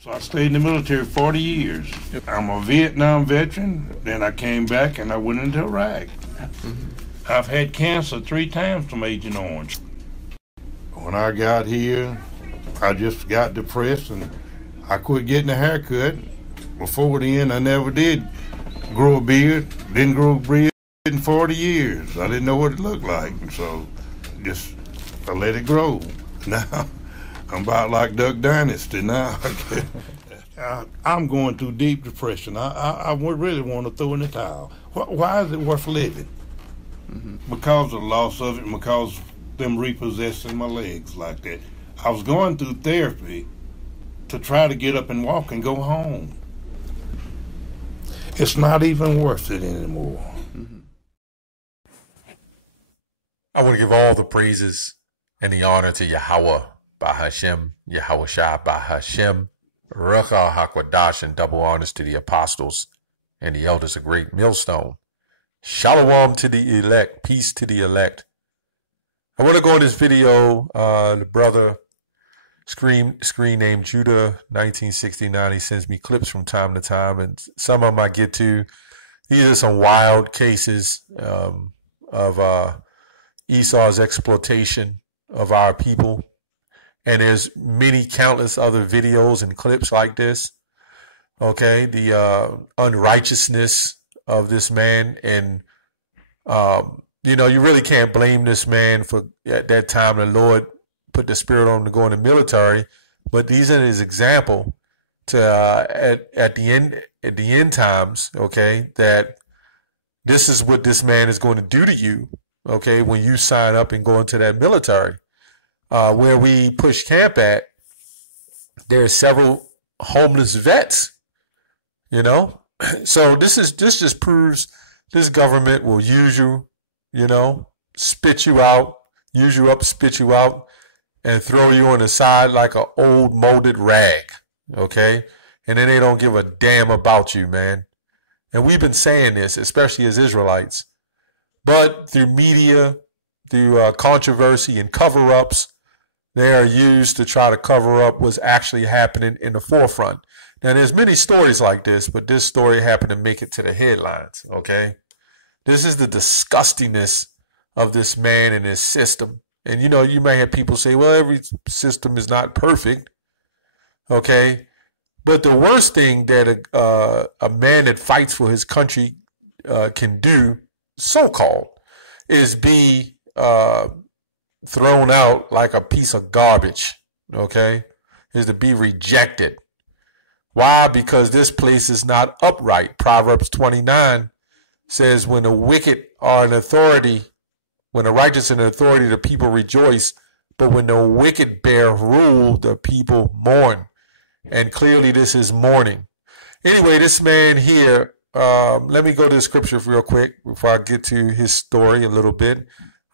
So I stayed in the military 40 years. I'm a Vietnam veteran. Then I came back and I went into Iraq. I've had cancer 3 times from Agent Orange. When I got here, I just got depressed and I quit getting a haircut. Before then, I never did grow a beard. Didn't grow a beard in 40 years. I didn't know what it looked like. So just I let it grow. Now I'm about like Duck Dynasty now. I'm going through deep depression. I really want to throw in the towel. Why is it worth living? Because of the loss of it and because of them repossessing my legs like that. I was going through therapy to try to get up and walk and go home. It's not even worth it anymore. I want to give all the praises and the honor to Yahweh, Bahashem, Yahweh Shah, Bahashem, Ruach HaKodesh, and double honors to the apostles and the elders of Great Millstone. Shalom to the elect, peace to the elect. I want to go in this video, the brother, screen named Judah 1969, he sends me clips from time to time, and some of them I get to. These are some wild cases of Esau's exploitation of our people. And there's many countless other videos and clips like this. Okay, the unrighteousness of this man. And, you know, you really can't blame this man for, at that time, the Lord put the spirit on him to go in the military. But these are his example to, at the end times, okay, that this is what this man is going to do to you, okay, when you sign up and go into that military. Where we push camp at, there are several homeless vets, you know. So this just proves this government will use you, you know, spit you out, use you up, spit you out, and throw you on the side like an old molded rag, okay? And then they don't give a damn about you, man. And we've been saying this, especially as Israelites, but through media, through controversy and cover-ups, they are used to try to cover up what's actually happening in the forefront. Now, there's many stories like this, but this story happened to make it to the headlines, okay? This is the disgustingness of this man and his system. And, you know, you may have people say, well, every system is not perfect, okay? But the worst thing that a man that fights for his country can do, so-called, is be thrown out like a piece of garbage, okay, is to be rejected. Why? Because this place is not upright. Proverbs 29 says, when the wicked are in authority, when the righteous are in authority, the people rejoice, but when the wicked bear rule, the people mourn. And clearly this is mourning. Anyway, this man here, let me go to the scripture real quick before I get to his story a little bit.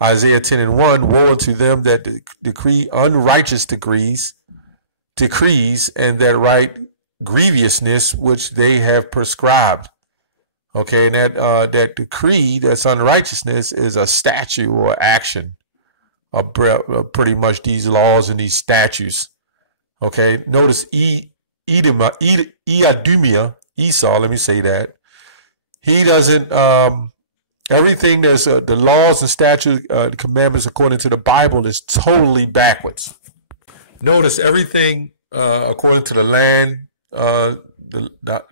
Isaiah 10:1, woe unto them that decree unrighteous decrees, and that write grievousness which they have prescribed. Okay, and that decree, that's unrighteousness, is a statute or action of pretty much these laws and these statutes. Okay, notice Edomia, Esau, let me say that. He doesn't, everything that's the laws and statutes, the commandments according to the Bible is totally backwards. Notice everything according to the land,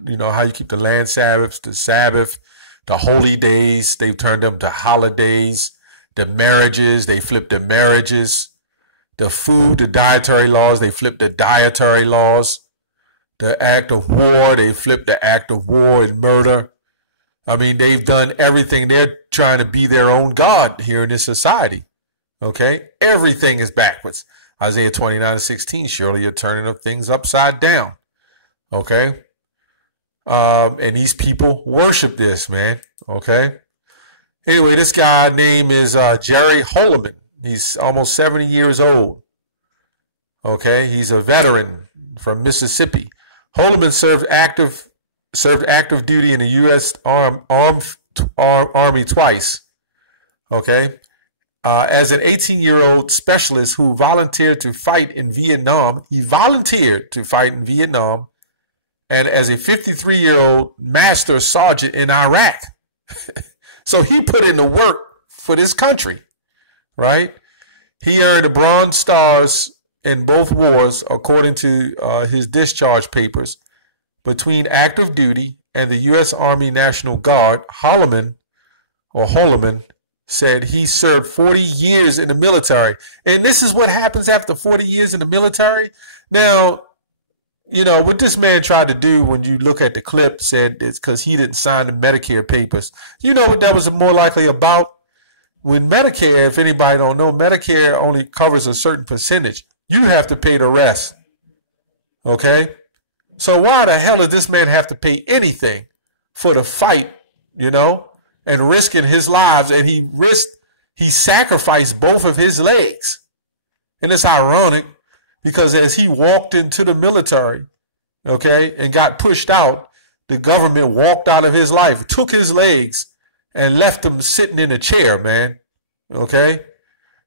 you know, how you keep the land Sabbaths, the Sabbath, the holy days, they've turned them to holidays. The marriages, they flipped the marriages. The food, the dietary laws, they flipped the dietary laws. The act of war, they flipped the act of war and murder. I mean, they've done everything. They're trying to be their own God here in this society. Okay? Everything is backwards. Isaiah 29:16, surely you're turning up things upside down. Okay? And these people worship this, man. Okay? Anyway, this guy's name is Jerry Holloman. He's almost 70 years old. Okay? He's a veteran from Mississippi. Holloman served active duty in the U.S. Army twice. Okay? as an 18-year-old specialist who volunteered to fight in Vietnam. He volunteered to fight in Vietnam, and as a 53-year-old master sergeant in Iraq. So he put in the work for this country, right? He earned the Bronze Stars in both wars, according to his discharge papers. Between active duty and the U.S. Army National Guard, Holloman said he served 40 years in the military. And this is what happens after 40 years in the military. Now, you know, what this man tried to do when you look at the clip said it's because he didn't sign the Medicare papers. You know what that was more likely about? When Medicare, if anybody don't know, Medicare only covers a certain percentage. You have to pay the rest. Okay? So why the hell does this man have to pay anything for the fight, you know, and risking his lives? And he sacrificed both of his legs. And it's ironic because as he walked into the military, okay, and got pushed out, the government walked out of his life, took his legs, and left him sitting in a chair, man. Okay?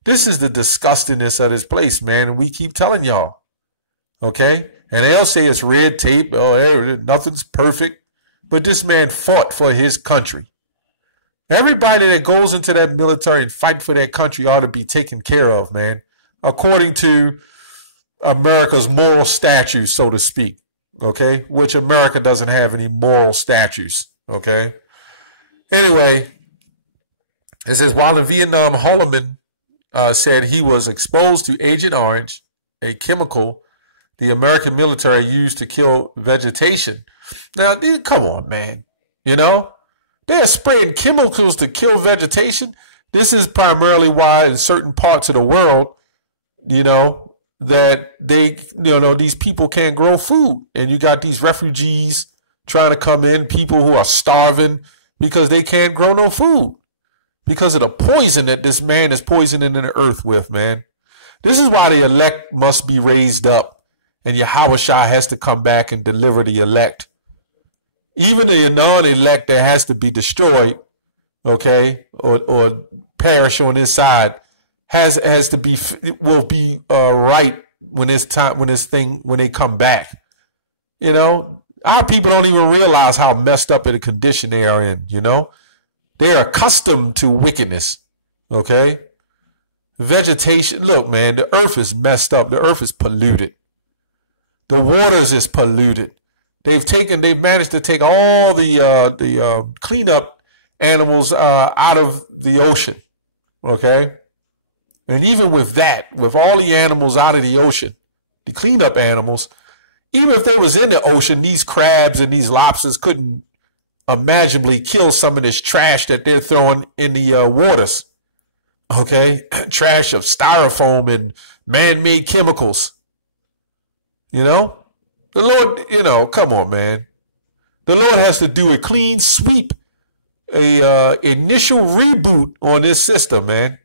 This is the disgustingness of this place, man, and we keep telling y'all. Okay? And they'll say it's red tape, oh, nothing's perfect. But this man fought for his country. Everybody that goes into that military and fight for their country ought to be taken care of, man, according to America's moral statutes, so to speak, okay, which America doesn't have any moral statutes, okay. Anyway, it says, while in Vietnam, Holloman said he was exposed to Agent Orange, a chemical the American military used to kill vegetation. Now, come on, man. You know, they're spraying chemicals to kill vegetation. This is primarily why in certain parts of the world, you know, that these people can't grow food. And you got these refugees trying to come in, people who are starving because they can't grow no food because of the poison that this man is poisoning the earth with, man. This is why the elect must be raised up. And Yahushua has to come back and deliver the elect. Even the non-elect that has to be destroyed, okay, or perish on this side, has to be, will be right when it's time, when they come back. You know, our people don't even realize how messed up in a condition they are in. You know, they're accustomed to wickedness. Okay, vegetation. Look, man, the earth is messed up. The earth is polluted. The waters is polluted. They've managed to take all the cleanup animals out of the ocean. Okay? And even with that, with all the animals out of the ocean, the cleanup animals, even if they was in the ocean, these crabs and these lobsters couldn't imaginably kill some of this trash that they're throwing in the waters. Okay? Trash of styrofoam and man-made chemicals. You know, the Lord, you know, come on, man. The Lord has to do a clean sweep, a initial reboot on this system, man.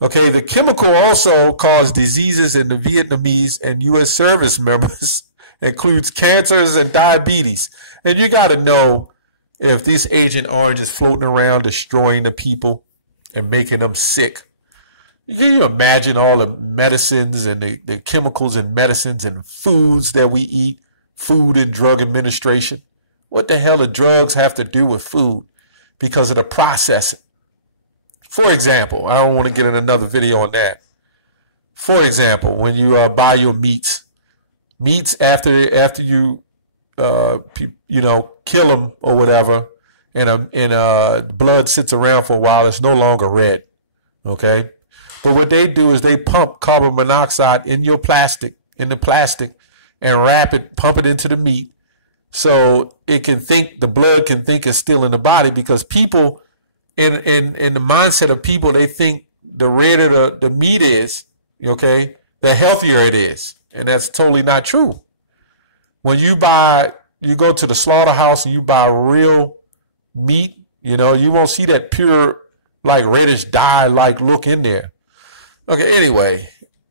Okay, the chemical also caused diseases in the Vietnamese and U.S. service members, includes cancers and diabetes. And you got to know if this Agent Orange is floating around destroying the people and making them sick. Can you imagine all the medicines and the chemicals and medicines and foods that we eat, Food and Drug Administration? What the hell do drugs have to do with food? Because of the processing. For example, I don't want to get in another video on that. For example, when you buy your meats after you kill them or whatever, and blood sits around for a while, it's no longer red. Okay. But what they do is they pump carbon monoxide in the plastic, and pump it into the meat, so the blood can think it's still in the body, because people, in the mindset of people, they think the redder the meat is, okay, the healthier it is, and that's totally not true. When you go to the slaughterhouse and you buy real meat, you know, you won't see that pure, like reddish dye-like look in there. Okay, anyway,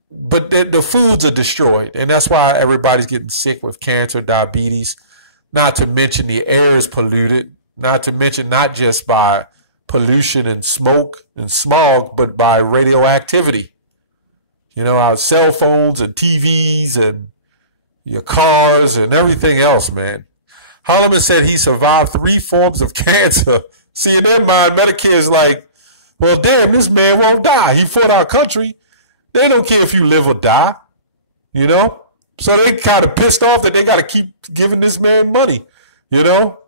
but the foods are destroyed, and that's why everybody's getting sick with cancer, diabetes, not to mention the air is polluted, not to mention not just by pollution and smoke and smog, but by radioactivity. You know, our cell phones and TVs and your cars and everything else, man. Holloman said he survived 3 forms of cancer. See, in their mind, Medicare is like, well, damn, this man won't die. He fought our country. They don't care if you live or die, you know? So they kind of pissed off that they got to keep giving this man money, you know?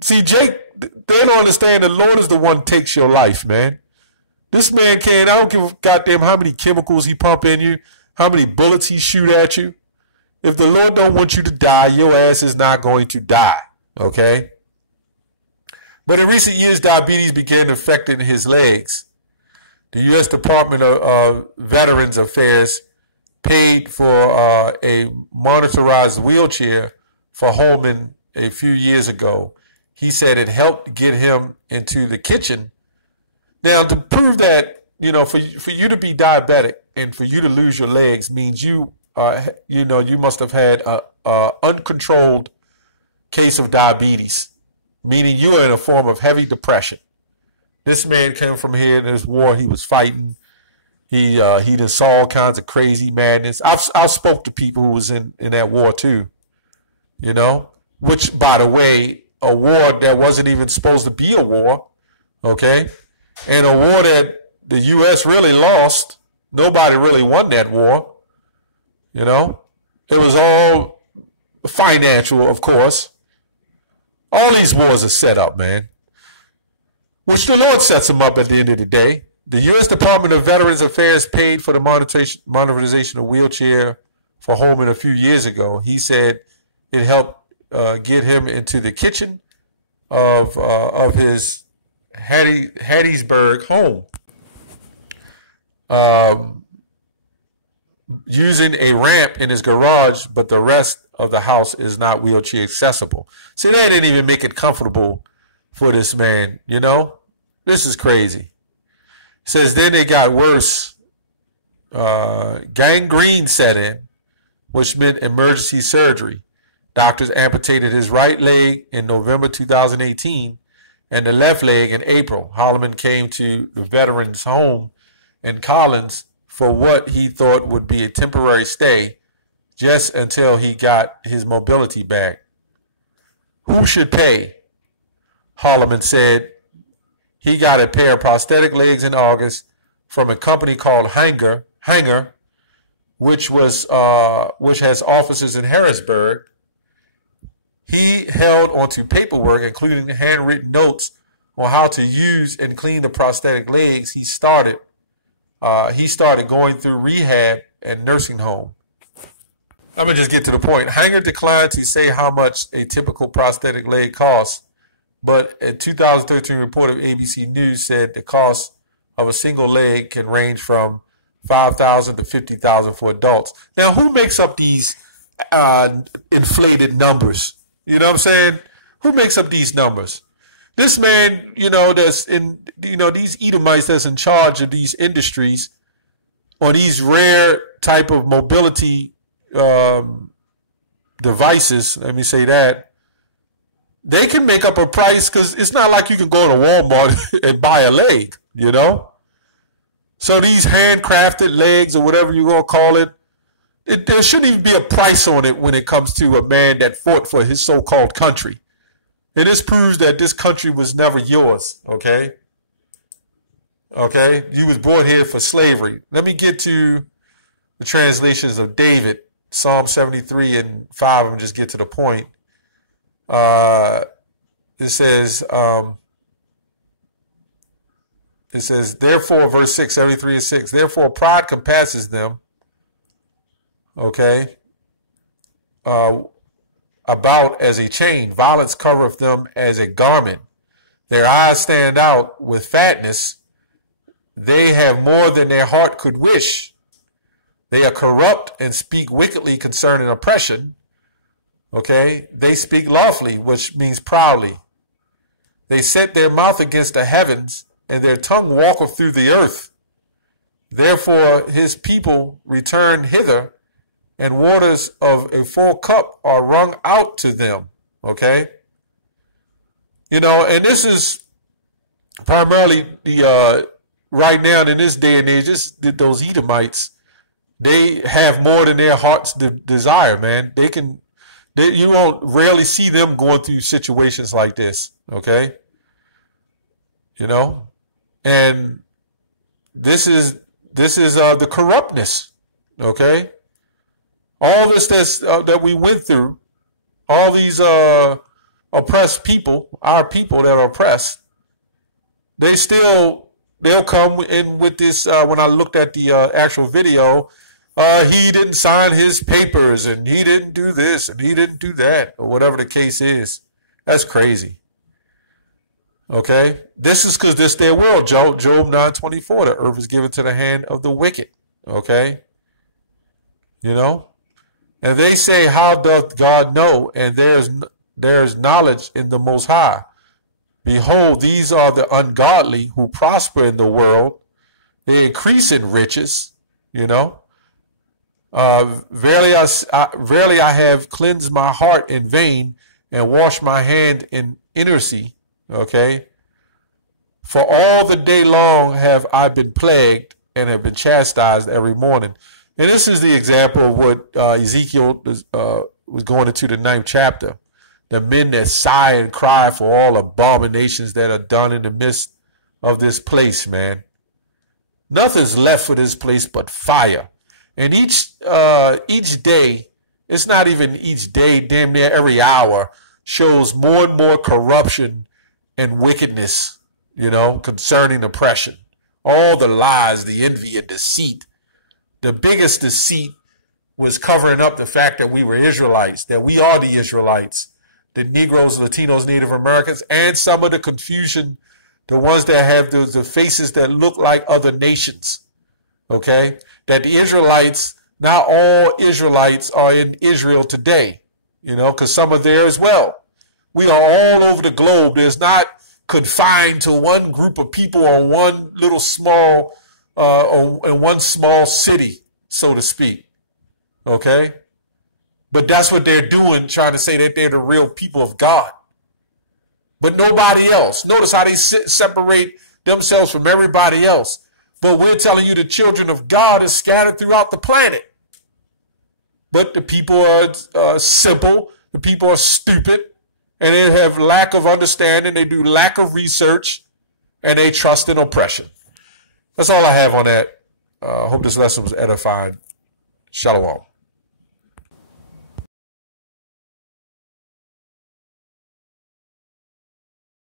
See, Jake, they don't understand the Lord is the one who takes your life, man. This man can't, I don't give a goddamn how many chemicals he pump in you, how many bullets he shoot at you. If the Lord don't want you to die, your ass is not going to die, okay? But in recent years, diabetes began affecting his legs. The U.S. Department of Veterans Affairs paid for a motorized wheelchair for Holman a few years ago. He said it helped get him into the kitchen. Now, to prove that, you know, for you to be diabetic and for you to lose your legs means you must have had a uncontrolled case of diabetes, meaning you are in a form of heavy depression. This man came from here in this war he was fighting. He done saw all kinds of crazy madness. I've spoke to people who was in that war too, you know, which, by the way, a war that wasn't even supposed to be a war, okay, and a war that the U.S. really lost. Nobody really won that war, you know. It was all financial, of course. All these wars are set up, man, which the Lord sets them up at the end of the day. The U.S. Department of Veterans Affairs paid for the modernization of wheelchair for Holman a few years ago. He said it helped get him into the kitchen of his Hattiesburg home, using a ramp in his garage, but the rest of the house is not wheelchair accessible. See, they didn't even make it comfortable for this man, you know? This is crazy. It says then it got worse. Gangrene set in, which meant emergency surgery. Doctors amputated his right leg in November 2018 and the left leg in April. Holloman came to the veteran's home in Collins for what he thought would be a temporary stay, just until he got his mobility back. Who should pay? Holloman said he got a pair of prosthetic legs in August from a company called Hanger, which has offices in Harrisburg. He held onto paperwork, including handwritten notes on how to use and clean the prosthetic legs. He started going through rehab and nursing home. I'm going to just get to the point. Hanger declined to say how much a typical prosthetic leg costs, but a 2013 report of ABC News said the cost of a single leg can range from $5,000 to $50,000 for adults. Now, who makes up these inflated numbers? You know what I'm saying? Who makes up these numbers? This man, you know, that's in, you know, these Edomites that's in charge of these industries on these rare type of mobility devices, let me say that, they can make up a price, because it's not like you can go to Walmart and buy a leg, you know? So these handcrafted legs, or whatever you're going to call it, there shouldn't even be a price on it when it comes to a man that fought for his so-called country. And this proves that this country was never yours, okay? Okay? You was born here for slavery. Let me get to the translations of David, Psalm 73 and 5, and just get to the point. It says, therefore, verse 6, 73 and 6, therefore pride compasses them, okay, about as a chain. Violence covereth them as a garment. Their eyes stand out with fatness. They have more than their heart could wish. They are corrupt and speak wickedly concerning oppression. Okay, they speak lawfully, which means proudly. They set their mouth against the heavens, and their tongue walketh through the earth. Therefore his people return hither, and waters of a full cup are wrung out to them. Okay? You know, and this is primarily the right now in this day and age, just those Edomites, they have more than their heart's desire, man. You won't rarely see them going through situations like this, okay? You know, and this is the corruptness, okay? All this that we went through, all these oppressed people, our people that are oppressed, they'll come in with this. When I looked at the actual video, he didn't sign his papers, and he didn't do this, and he didn't do that, or whatever the case is. That's crazy. Okay, this is because this their world. Job 9:24. The earth is given to the hand of the wicked. Okay, you know, and they say, "How doth God know?" And there's knowledge in the Most High. Behold, these are the ungodly who prosper in the world; they increase in riches. You know, verily I have cleansed my heart in vain and washed my hand in inerrancy. Okay, for all the day long have I been plagued and have been chastised every morning. And this is the example of what Ezekiel was going into the 9th chapter. The men that sigh and cry for all abominations that are done in the midst of this place, man. Nothing's left for this place but fire. And each day, it's not even each day, damn near every hour, shows more and more corruption and wickedness, you know, concerning oppression. All the lies, the envy and deceit. The biggest deceit was covering up the fact that we were Israelites, that we are the Israelites, the Negroes, Latinos, Native Americans, and some of the confusion, the ones that have the faces that look like other nations, okay? That the Israelites, not all Israelites are in Israel today, you know, because some are there as well. We are all over the globe. There's not confined to one group of people or one little small, or in one small city, so to speak. Okay? But that's what they're doing, trying to say that they're the real people of God. But nobody else. Notice how they separate themselves from everybody else. But we're telling you the children of God is scattered throughout the planet. But the people are simple. The people are stupid. And they have lack of understanding. They do lack of research. And they trust in oppression. That's all I have on that. I hope this lesson was edifying. Shalom.